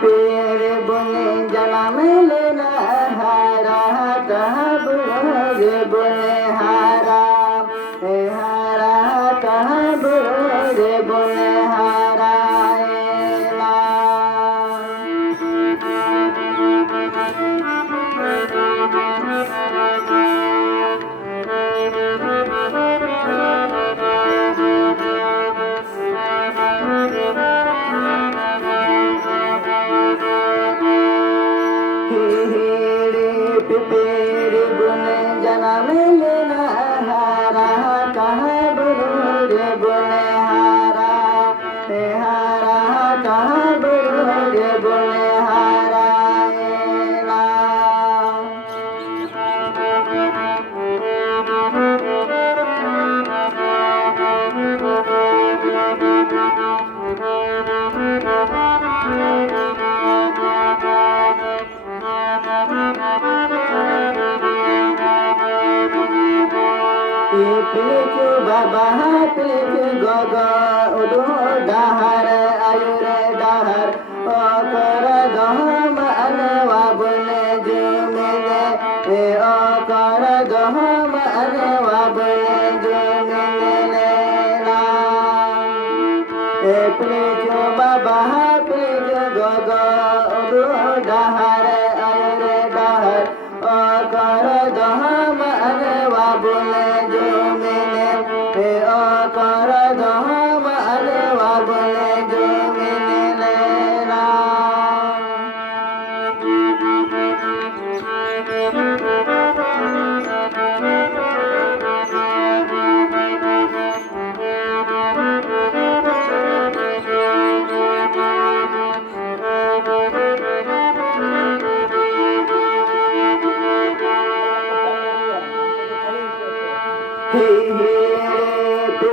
पेड़ बुने जन्म लेना हारा कहब रोज बुने हारा हारा कहब रोज बुने हारा पेड़ बुने जन्म लेना हारा कहब रोज बुने हारा हारा कहब रोज बुने हारा पिलिक बाबा पिलिक गगा उदो डहर आयुर डहर अकर गहम अनवा बुने जुमिने अकर गहम अनवा बुने जुमिने पिलिक बाबा पिलिक गगा उदो डहर आयुर डहर अकर गहम अनवा बुने कर दहम अनवा बुने जुमिने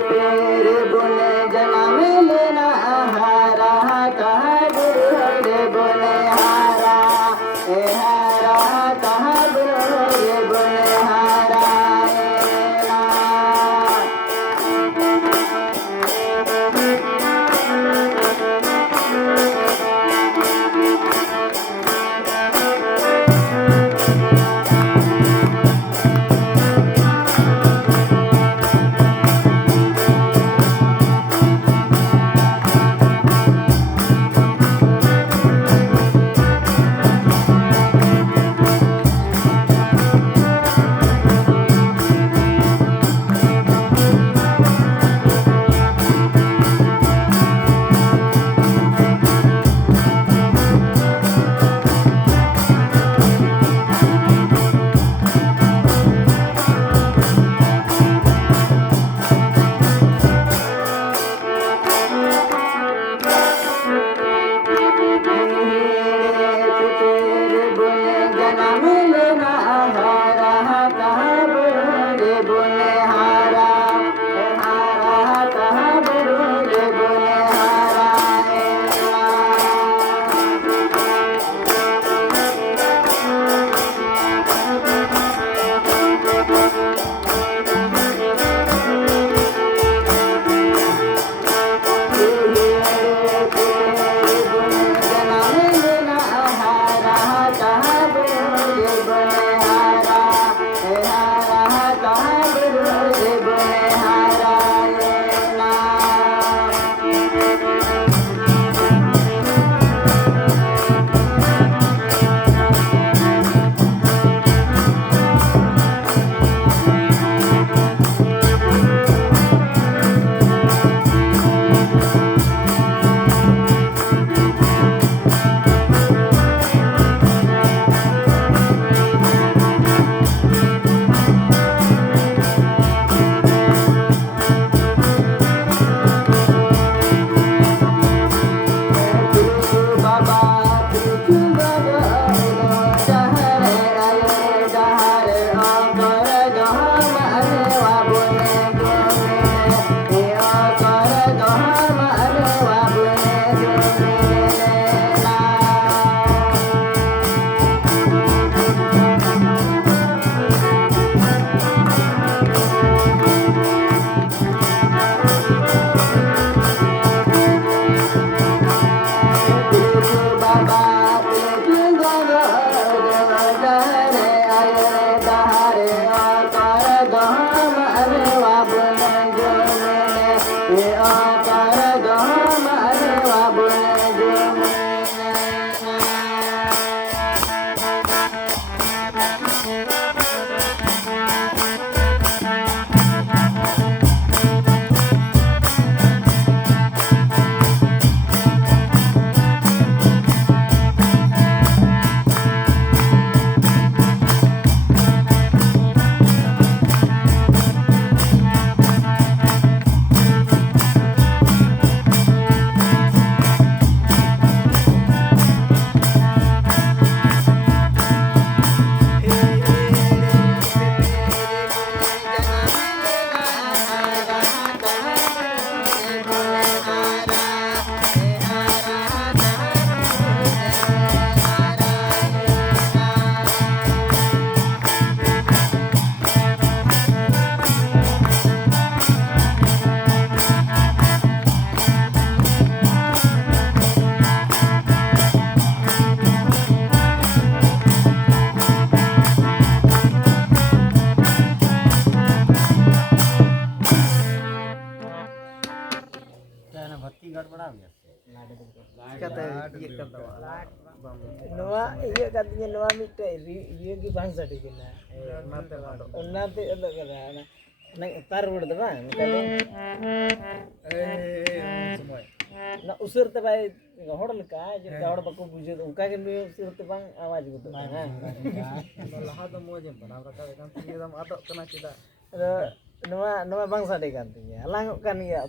पेड़ बुने जन्म लेना हारा कहब रोज बुने हारा हारा कहब रोज बुने हारा बात जगो जगरे आये दहारे आकार धाम अरवा बुने जुने ये आकार धाम अरवा बुने जुने Noa iya katanya Noa mite iya ki bangsa di kena nate ada kena nang tar udah bang na usir te bay hodal ka jir ka hod bako buje unka ke nu usir te bang awaj gitu laha to moje bana raka kan tidam adok kena cida Noa bangsa di kan tinya lang kan ya